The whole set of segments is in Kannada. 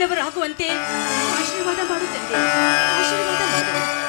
ವಿಶಾಲರವರೇ ನನ್ನವರಾಗುವಂತೆ ಆಶೀರ್ವಾದ ಮಾಡುತ್ತಂತೆ ಆಶೀರ್ವಾದ ಮಾಡು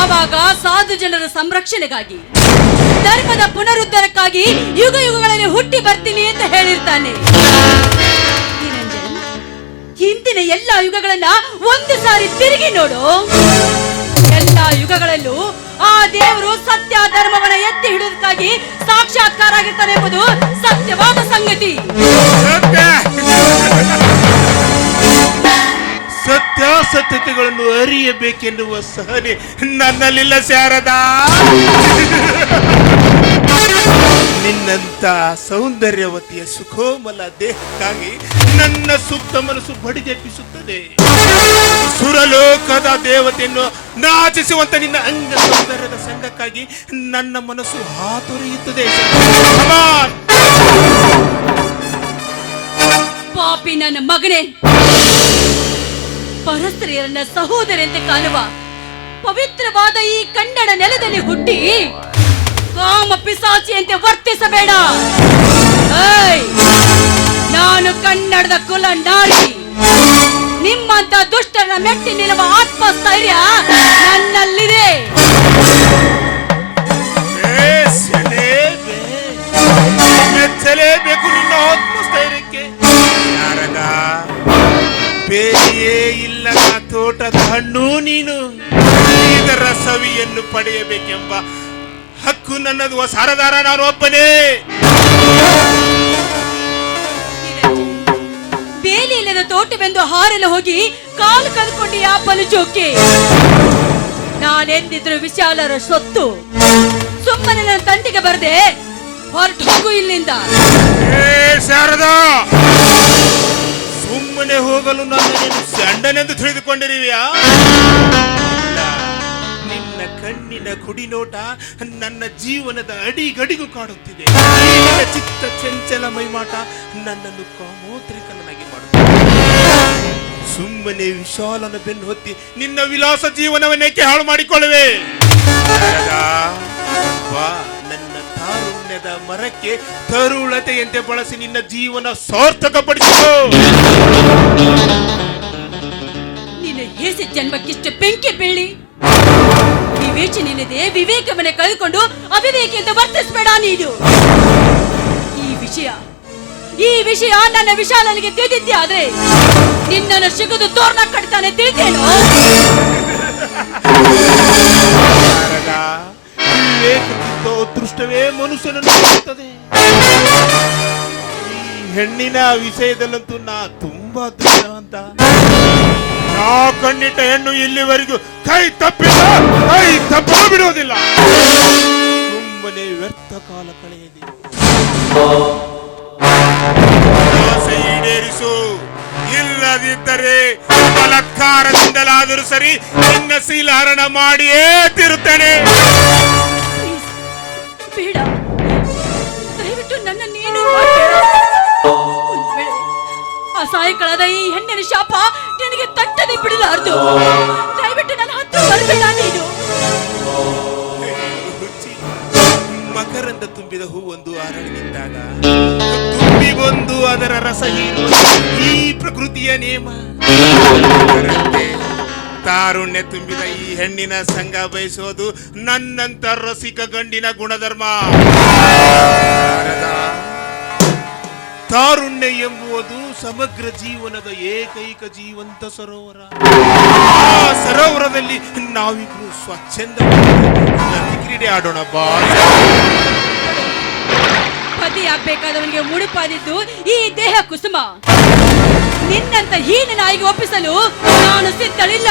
ಆವಾಗ ಸಾಧು ಜನರ ಸಂರಕ್ಷಣೆಗಾಗಿ, ಧರ್ಮದ ಪುನರುದ್ಧಾರಕ್ಕಾಗಿ ಯುಗ ಯುಗಗಳಲ್ಲಿ ಹುಟ್ಟಿ ಬರ್ತೀನಿ ಅಂತ ಹೇಳಿರ್ತಾನೆ. ಹಿಂದಿನ ಎಲ್ಲ ಯುಗಗಳನ್ನ ಒಂದು ಸಾರಿ ತಿರುಗಿ ನೋಡು. ಎಲ್ಲ ಯುಗಗಳಲ್ಲೂ ಆ ದೇವರು ಸತ್ಯ ಧರ್ಮವನ್ನ ಎತ್ತಿ ಹಿಡಿದಕ್ಕಾಗಿ ಸಾಕ್ಷಾತ್ಕಾರ ಆಗಿರ್ತಾನೆ ಎಂಬುದು ಸತ್ಯವಾದ ಸಂಗತಿ. ಸತ್ಯಾಸತ್ಯತೆಗಳನ್ನು ಅರಿಯಬೇಕೆನ್ನುವ ಸಹನೆ ನನ್ನಲ್ಲಿಲ್ಲ ಶಾರದ. ನಿನ್ನಂತ ಸೌಂದರ್ಯವತಿಯ ಸುಖೋಮಲ ದೇಹಕ್ಕಾಗಿ ನನ್ನ ಸುಪ್ತ ಮನಸ್ಸು ಬಡಿದೆಬ್ಬಿಸುತ್ತದೆ ಸುರಲೋಕದ ದೇವತೆಯನ್ನು ನಾಚಿಸುವಂತ ನಿನ್ನ ಅಂಗ ಸೌಂದರ್ಯದ ಸಂಘಕ್ಕಾಗಿ ನನ್ನ ಮನಸ್ಸು ಹಾತೊರೆಯುತ್ತದೆ. ಪಾಪಿ ನನ್ನ ಮಗನೇ. ಪರಸ್ತ್ರೀಯರನ್ನ ಸಹೋದರಂತೆ ಕಾಣುವ ಪವಿತ್ರವಾದ ಈ ಕನ್ನಡ ನೆಲದಲ್ಲಿ ಹುಟ್ಟಿ ಕಾಮ ಪಿಸಾಚಿಯಂತೆ ವರ್ತಿಸಬೇಡ! ನಾನು ಕನ್ನಡದ ಕುಲ ನಾರಿ. ನಿಮ್ಮಂತ ದುಷ್ಟರ ಮೆಟ್ಟಿ ನಿಲ್ಲುವ ಆತ್ಮಸ್ಥೈರ್ಯ ನನ್ನಲ್ಲಿದೆ. ಆತ್ಮಸ್ಥೈರ್ಯಕ್ಕೆ. ಆ ತೋಟದ ಹಣ್ಣು ನೀನು. ಇದರ ಸವಿಯನ್ನು ಪಡೆಯಬೇಕೆಂಬ ಹಕ್ಕು ನನ್ನದು. ಸಾರದಾರ ನಾನು ಒಬ್ಬನೇ. ಬೇಲಿ ಇಲ್ಲದ ತೋಟವೆಂದು ಹಾರಲು ಹೋಗಿ ಕಾಲು ಕಲ್ಕೊಂಡು ಆ ಬಲುಜೋಕೆ ನಾನೆಂದಿದ್ರು ವಿಶಾಲರ ಸೊತ್ತು. ಸುಮ್ಮನೆ ನನ್ನ ತಂಟಿಗೆ ಬರದೆ ಹೊರಟು ಹೋಗು ಇಲ್ಲಿಂದ. ಏ ಶಾರದಾ. ಸುಮ್ಮನೆ ಹೋಗಲು ನನ್ನನ್ನು ಸಂಡನೆಂದು ತಿಳಿದುಕೊಂಡಿರಿವ್ಯಾ. ನಿನ್ನ ಕಣ್ಣಿನ ಕುಡಿನೋಟ ನನ್ನ ಜೀವನದ ಅಡಿಗಡಿಗೂ ಕಾಡುತ್ತಿದೆ ಚಿತ್ತ ಚಂಚಲ ಮೈಮಾಟ ನನ್ನನ್ನು ಕಾಮೋದ್ರಿಕನಾಗಿ ಮಾಡುತ್ತೆ ಸುಮ್ಮನೆ ವಿಶಾಲನ ಬೆನ್ನು ಹೊತ್ತಿ ನಿನ್ನ ವಿಲಾಸ ಜೀವನವನ್ನೇಕೆ ಹಾಳು ಮಾಡಿಕೊಳ್ಳುವೆ? ನನ್ನ ತಾರುಣ್ಯದ ಮರಕ್ಕೆ ತರುಳತೆಯಂತೆ ಬಳಸಿ ನಿನ್ನ ಜೀವನ ಸಾರ್ಥಕಪಡಿಸು ನಿನ್ನ ಹೇಸಿ ಜನ್ಮಕ್ಕಿಷ್ಟು ಬೆಂಕಿ ಬೀಳಿ. ವಿವೇಚನೆಯಿಲ್ಲದೆ ವಿವೇಕವನ್ನ ಕಳ್ಕೊಂಡು ಅವಿವೇಕಿಯಿಂದ ಅಂತ ವರ್ತಿಸಬೇಡ ನೀನು. ಈ ವಿಷಯ ಈ ವಿಷಯ ನನ್ನ ವಿಶಾಲನಿಗೆ ತಿಳಿದಿದ್ದೆ ಆದ್ರೆ ನಿನ್ನನ್ನು ಸಿಗದು ತೋರ್ನ ಕಟ್ತಾನೆ ತಿಳಿದೇನು ಶಾರದಾ, ಅದೃಷ್ಟವೇ ಮನುಷ್ಯನನ್ನು ಮಾಡುತ್ತದೆ ಈ ಹೆಣ್ಣಿನ ವಿಷಯದಲ್ಲಂತೂ ನಾ ತುಂಬಾ ದೃಷ್ಟವಂತ. ನಾ ಕಣ್ಣಿಟ್ಟ ಹೆಣ್ಣು ಇಲ್ಲಿವರೆಗೂ ಕೈ ತಪ್ಪಿಲ್ಲ, ಕೈ ತಪ್ಪ ಬಿಡುವುದಿಲ್ಲ. ತುಂಬನೇ ವ್ಯರ್ಥ ಕಾಲ ಕಳೆಯಲಿ. ಆಸೆ ಈಡೇರಿಸು. ಇಲ್ಲದಿದ್ದರೆ ಬಲತ್ಕಾರದಿಂದಲಾದರೂ ಸರಿ, ನಿನ್ನ ಶೀಲಹರಣ ಮಾಡಿಯೇ ತಿರುತ್ತೇನೆ. ಬೇಡ. ದಯವಿಟ್ಟು ನನ್ನ ನೀನು ಮಾಡಬೇಡ ಒಂದ್ ವೇಳೆ ಅಸಹಾಯಕಳಾದ ಈ ಹೆಣ್ಣಿನ ಶಾಪ ನಿನಗೆ ತಟ್ಟದೆ ಬಿಡಲಾರ್ದು. ದಯವಿಟ್ಟು ನನ್ನ ಹತ್ರ ಬರಬೇಡ ನೀನು. ಮಕರಂದ ತುಂಬಿದ ಹೂವೊಂದು ಒಂದು ನಿಂತಾಗ ತುಂಬಿ ಬಂದು ಅದರ ರಸ ಈ ಪ್ರಕೃತಿಯ ನೇಮ. ತಾರುಣ್ಯ ತುಂಬಿದ ಈ ಹೆಣ್ಣಿನ ಸಂಘ ಬಯಸೋದು ನನ್ನಂತ ರಸಿಕ ಗಂಡಿನ ಗುಣಧರ್ಮ. ತಾರುಣ್ಯ ಎಂಬುವುದು ಸಮಗ್ರ ಜೀವನದ ಏಕೈಕ ಜೀವಂತ ಸರೋವರ. ಆ ಸರೋವರದಲ್ಲಿ ನಾವಿಬ್ರು ಸ್ವಚ್ಛಂದ ಕ್ರೀಡೆ ಆಡೋಣ ಬಾ. ಪತಿಯಾಗಬೇಕಾದವನಿಗೆ ಮುಡುಪಾದಿದ್ದು ಈ ದೇಹ ಕುಸುಮ. ನಿನ್ನಂತ ಹೀನ ನಾಯಿಗೆ ಒಪ್ಪಿಸಲು ನಾನು ಸಿದ್ಧಳಿಲ್ಲ.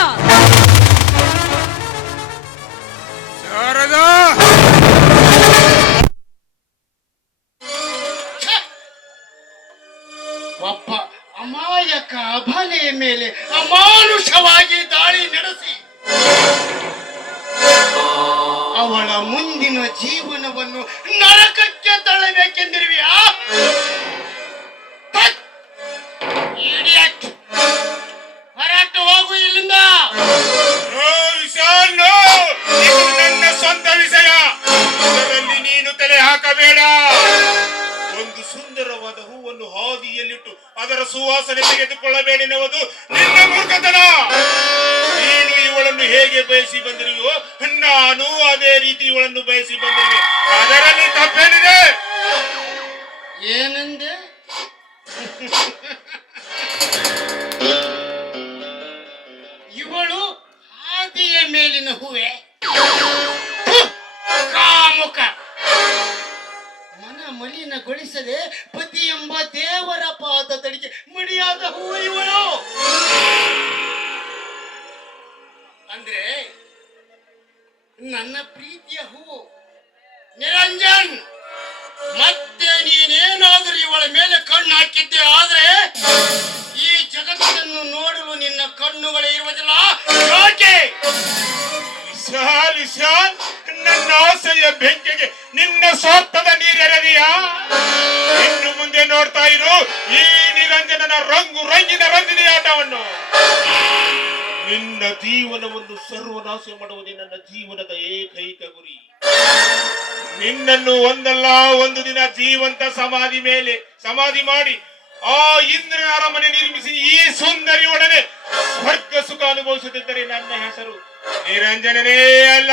ಒಬ್ಬ ಅಮಾಯಕ ಅಭಲೆಯ ಮೇಲೆ ಅಮಾನುಷವಾಗಿ ದಾಳಿ ನಡೆಸಿ ಅವಳ ಮುಂದಿನ ಜೀವನವನ್ನು ನರಕಕ್ಕೆ ತಳ್ಳಬೇಕೆಂದಿರುವ ಹಾಕಬೇಡ ಒಂದು ಸುಂದರವಾದ ಹೂವನ್ನು ಹಾದಿಯಲ್ಲಿಟ್ಟು ಅದರ ಸುವಾಸನೆ ತೆಗೆದುಕೊಳ್ಳಬೇಡೆನ್ನುವುದು ನಿನ್ನ ಮೂರ್ಖತನ. ನೀನು ಇವಳನ್ನು ಹೇಗೆ ಬಯಸಿ ಬಂದಿರುವೆಯೋ, ನಾನು ಅದೇ ರೀತಿ ಇವಳನ್ನು ಬಯಸಿ ಬಂದಿರುವೆ. ಅದರಲ್ಲಿ ತಪ್ಪೇನಿದೆ? ಏನಂದೆ? ಇವಳು ಹಾದಿಯ ಮೇಲಿನ ಹೂವೆ. ಭರವಸೆ ಮಾಡುವುದೇ ನನ್ನ ಜೀವನದ ಏಕೈಕ ಗುರಿ. ನಿನ್ನನ್ನು ಒಂದಲ್ಲ, ಒಂದು ದಿನ ಜೀವಂತ ಸಮಾಧಿ ಮೇಲೆ ಸಮಾಧಿ ಮಾಡಿ ಆ ಇಂದ್ರ ಅರಮನೆ ನಿರ್ಮಿಸಿ ಈ ಸುಂದರಿಯೊಡನೆ ಸ್ವರ್ಗ ಸುಖ ಅನುಭವಿಸುತ್ತಿದ್ದರೆ ನನ್ನ ಹೆಸರು ನಿರಂಜನನೇ ಅಲ್ಲ.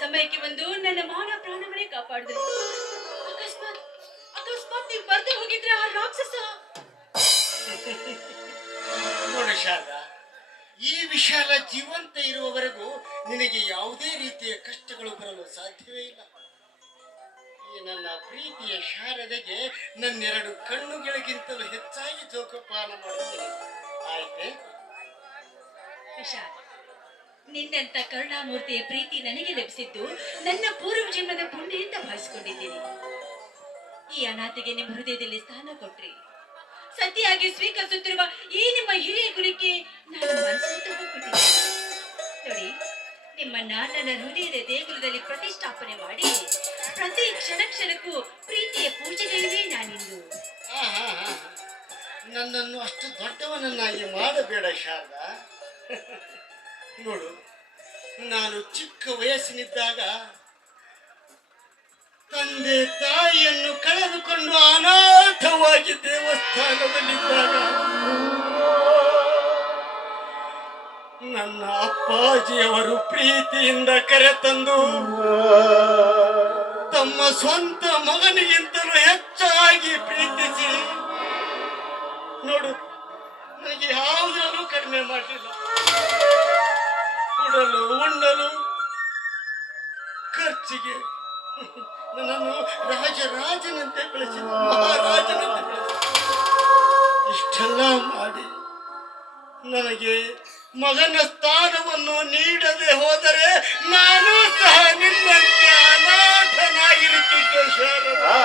ಸಮಯಕ್ಕೆ ಬಂದು ನನ್ನ ಮಾನ ಪ್ರಾಣವನ್ನೇ ಕಾಪಾಡಿದ್ರಿ. ಅಕಸ್ಮಾತ್ ಅಕಸ್ಮಾತ್ ನೀವು ಬರ್ದೇ ಹೋಗಿದ್ರೆ ಆ ರಾಕ್ಷಸ? ನೋಡು ಶಾರದಾ ಈ ವಿಶಾಲ ಜೀವಂತ ಇರುವವರೆಗೂ ನಿನಗೆ ಯಾವುದೇ ರೀತಿಯ ಕಷ್ಟಗಳು ಬರಲು ಸಾಧ್ಯವೇ ಇಲ್ಲ. ಈ ನನ್ನ ಪ್ರೀತಿಯ ಶಾರದೆಗೆ ನನ್ನೆರಡು ಕಣ್ಣುಗಳಿಗಿಂತಲೂ ಹೆಚ್ಚಾಗಿ ಜೋಕಪಾನ ಮಾಡುತ್ತೇನೆ ಆಯ್ತೆ? ವಿಶಾಲ್. ನಿನ್ನಂತ ಕರುಣಾಮೂರ್ತಿಯ ಪ್ರೀತಿ ನನಗೆ ಲಭಿಸಿದ್ದು ನನ್ನ ಪೂರ್ವ ಜನ್ಮದ ಪುಣ್ಯ ಭಾವಿಸಿಕೊಂಡಿದ್ದೀನಿ. ಈ ಅನಾಥಿಗೆ ನಿಮ್ಮ ಹೃದಯದಲ್ಲಿ ಸ್ಥಾನ ಕೊಟ್ರಿ. ಸತಿಯಾಗಿ ಸ್ವೀಕರಿಸುತ್ತಿರುವ ಈ ನಿಮ್ಮ ಹಿರಿಯ ಗುರಿಕೆ ನಾನು ನೋಡಿ ನಿಮ್ಮನ್ನ ನನ್ನ ಹೃದಯದ ದೇಗುಲದಲ್ಲಿ ಪ್ರತಿಷ್ಠಾಪನೆ ಮಾಡಿ ಪ್ರತಿ ಕ್ಷಣ ಕ್ಷಣಕ್ಕೂ ಪ್ರೀತಿಯ ಪೂಜೆಗಳಿವೆ ನಾನಿಂದು ನನ್ನನ್ನು ಅಷ್ಟು ದೊಡ್ಡವನನ್ನಾಗಿ ಮಾಡಬೇಡ ಶಾರದಾ. ನೋಡು, ನಾನು ಚಿಕ್ಕ ವಯಸ್ಸಿನಿದ್ದಾಗ ತಂದೆ ತಾಯಿಯನ್ನು ಕಳೆದುಕೊಂಡು ಅನಾಥವಾಗಿ ದೇವಸ್ಥಾನದಲ್ಲಿದ್ದಾಗ ನನ್ನ ಅಪ್ಪಾಜಿಯವರು ಪ್ರೀತಿಯಿಂದ ಕರೆತಂದು ತಮ್ಮ ಸ್ವಂತ ಮಗನಿಗಿಂತಲೂ ಹೆಚ್ಚಾಗಿ ಪ್ರೀತಿಸಿ, ನೋಡು, ನನಗೆ ಯಾವುದರಲ್ಲೂ ಕಡಿಮೆ ಮಾಡಲಿಲ್ಲ. ಉಡಲು ಉಣ್ಣಲು ಖರ್ಚಿಗೆ. ನನ್ನನ್ನು ರಾಜರಾಜನಂತೆ ಬೆಳೆಸಿದ ಮಹಾರಾಜನಂತೆ ಇಷ್ಟೆಲ್ಲ ಮಾಡಿ ನನಗೆ ಮಗನ ಸ್ಥಾನವನ್ನು ನೀಡದೆ ಹೋದರೆ ನಾನು ಸಹ ನಿನ್ನಂತೆ ಅನಾಥನಾಗಿರುತ್ತಿದ್ದೆ, ಶಾರದಾ.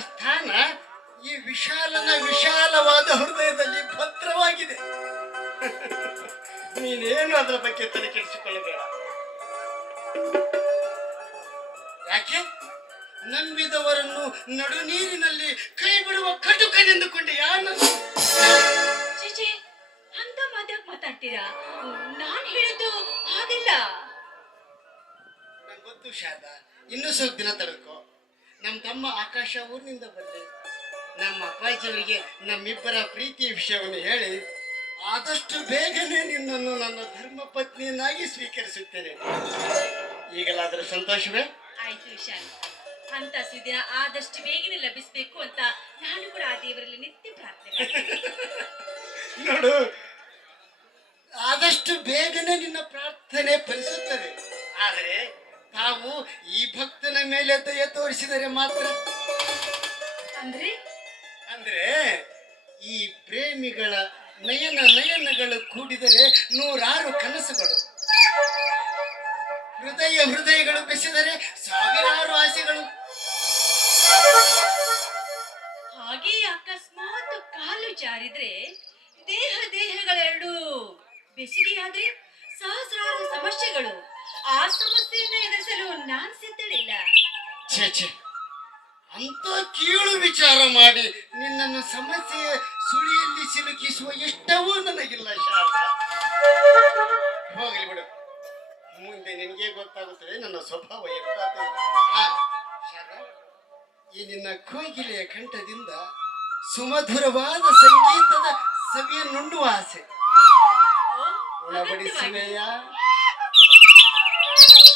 ಸ್ಥಾನ ಈ ವಿಶಾಲನ ವಿಶಾಲವಾದ ಹೃದಯದಲ್ಲಿ ಭದ್ರವಾಗಿದೆ. ನೀನೇನು ಅದರ ಬಗ್ಗೆ ತಲೆ ಕೆಡಿಸಿಕೊಳ್ಳಬೇಡ. ಯಾಕೆ? ನಂಬಿದವರನ್ನು ನಡು ನೀರಿನಲ್ಲಿ ಕೈ ಬಿಡುವ ಕಟುಕನೆಂದುಕೊಂಡೆ ಯಾನು ಚೇಚೆ ಅಂತ ಮಾತಾಕ್ ಮಾತಾಡ್ತೀರಾ? ನಾನ್ ಹೇಳಿದ್ದು ಹಾಗಿಲ್ಲ. ನಂಗೆ ಗೊತ್ತು ಶಾರದಾ ಇನ್ನೂ ಸ್ವಲ್ಪ ದಿನ ತಡ್ಕೋ. ನಮ್ಮ ತಮ್ಮ ಆಕಾಶ ಊರಿನಿಂದ ಬಂದೆ. ನಮ್ಮ ಅಪ್ಪಾಜಿಯವರಿಗೆ ನಮ್ಮಿಬ್ಬರ ಪ್ರೀತಿ ವಿಷಯವನ್ನು ಹೇಳಿ ಆದಷ್ಟು ಬೇಗನೆ ನಿನ್ನನ್ನು ನನ್ನ ಧರ್ಮ ಪತ್ನಿಯನ್ನಾಗಿ ಸ್ವೀಕರಿಸುತ್ತೇನೆ. ಈಗಲಾದರೂ ಸಂತೋಷವೇ? ಆಯ್ತು ವಿಶಾಲ್. ಅಂತ ಸುದಿನ ಆದಷ್ಟು ಬೇಗನೆ ಲಭಿಸಬೇಕು ಅಂತ ನಾನು ಕೂಡ ಆ ದೇವರಲ್ಲಿ ನಿತ್ಯ ಪ್ರಾರ್ಥನೆ ನೋಡು ಆದಷ್ಟು ಬೇಗನೆ ನಿನ್ನ ಪ್ರಾರ್ಥನೆ ಫಲಿಸುತ್ತದೆ. ಆದರೆ ತಾವು ಈ ಭಕ್ತನ ಮೇಲೆ ದಯ ತೋರಿಸಿದರೆ ಮಾತ್ರ. ಅಂದ್ರೆ? ಅಂದ್ರೆ ಈ ಪ್ರೇಮಿಗಳ ನಯನ ನಯನಗಳು ಕೂಡಿದರೆ ನೂರಾರು ಕನಸುಗಳು. ಹೃದಯ ಹೃದಯಗಳು ಬೆಸಿದರೆ ಸಾವಿರಾರು ಆಸೆಗಳು. ಹಾಗೆ ಅಕಸ್ಮಾತ್ ಕಾಲು ಜಾರಿದ್ರೆ ದೇಹ ದೇಹಗಳೆರಡು ಬೆಸಿಗೆಯಾದ್ರೆ ಸಹಸ್ರಾರು ಸಮಸ್ಯೆಗಳು. ಆ ಸಮಸ್ಯೆಯನ್ನ ಎದುರಿಸಲು ನಾನ್ ಸಿದ್ಧಳಿಲ್ಲ ಛೇ ಛೇ. ಅಂತ ಕೀಳು ವಿಚಾರ ಮಾಡಿ ನಿನ್ನನ್ನು ಸಮಸ್ಯೆಯ ಸುಳಿಯಲ್ಲಿ ಸಿಲುಕಿಸುವ ಇಷ್ಟವೂ ನನಗಿಲ್ಲ ಶಾರದಾ. ಹೋಗಲಿ ಬಿಡು. ಮುಂದೆ ನಿನಗೆ ಗೊತ್ತಾಗುತ್ತದೆ ನನ್ನ ಸ್ವಭಾವ ಎಂತ ಹಾ ಶಾರದಾ ಈ ನಿನ್ನ ಕೋಗಿಲೆಯ ಕಂಠದಿಂದ ಸುಮಧುರವಾದ ಸಂಗೀತದ ಸವಿಯನ್ನುಣ್ಣುವ ಆಸೆ. ಓ,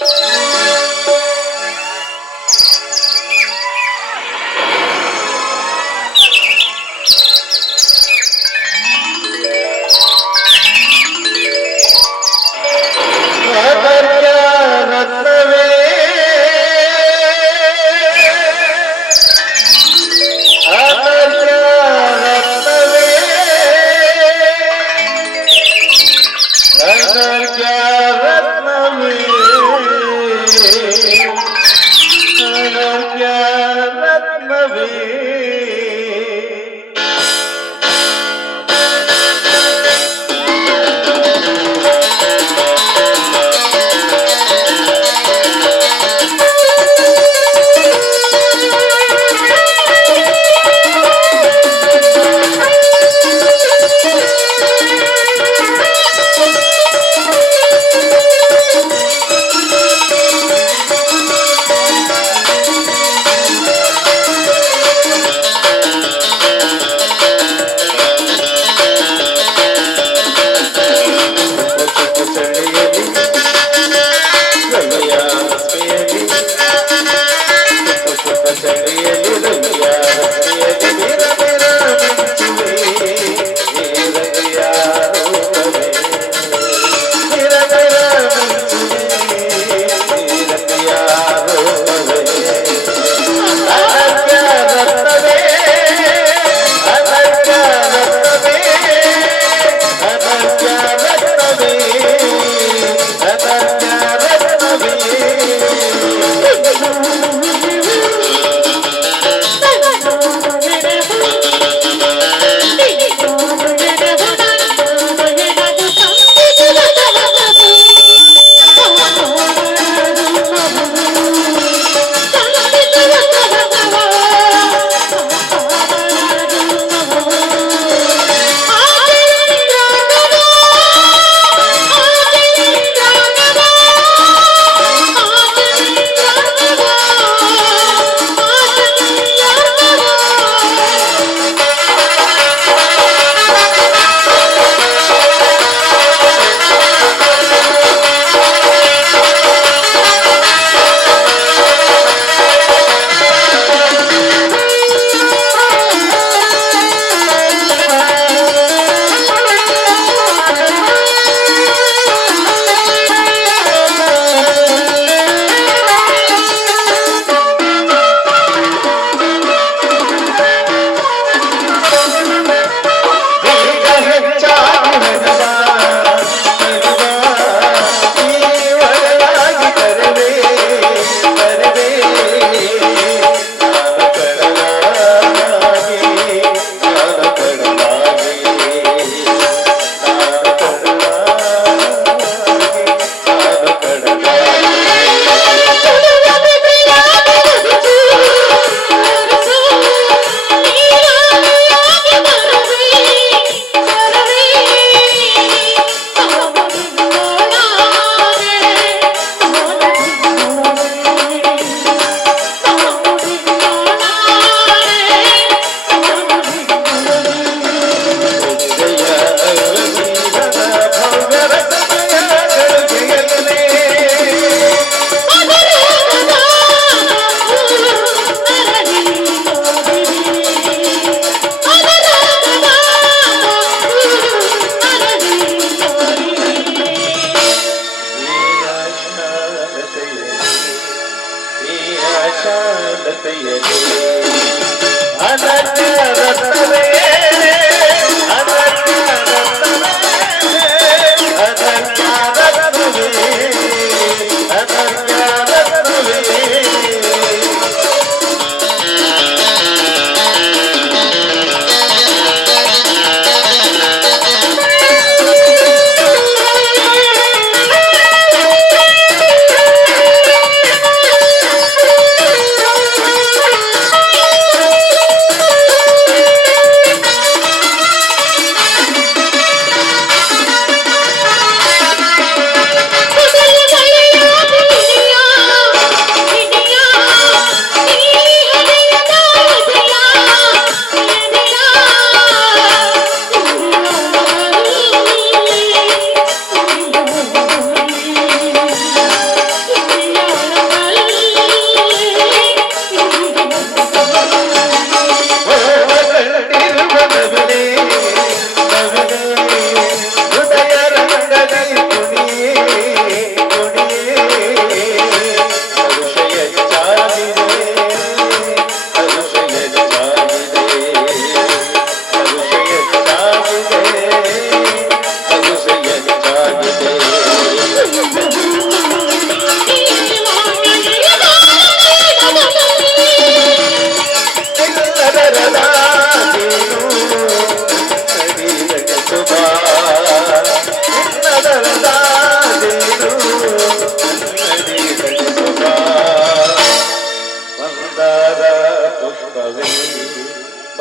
ಅಗತ್ಯವಾಗಿ. ಉಣಬಡಿಸುವೆಯಾ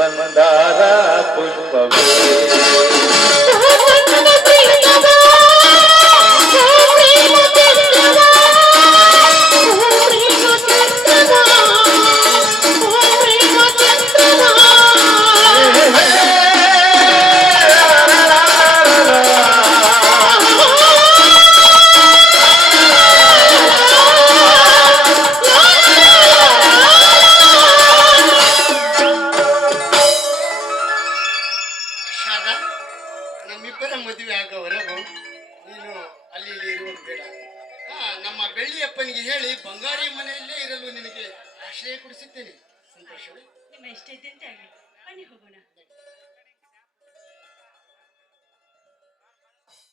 ಮಂದಾರ ಪುಷ್ಪವೇ.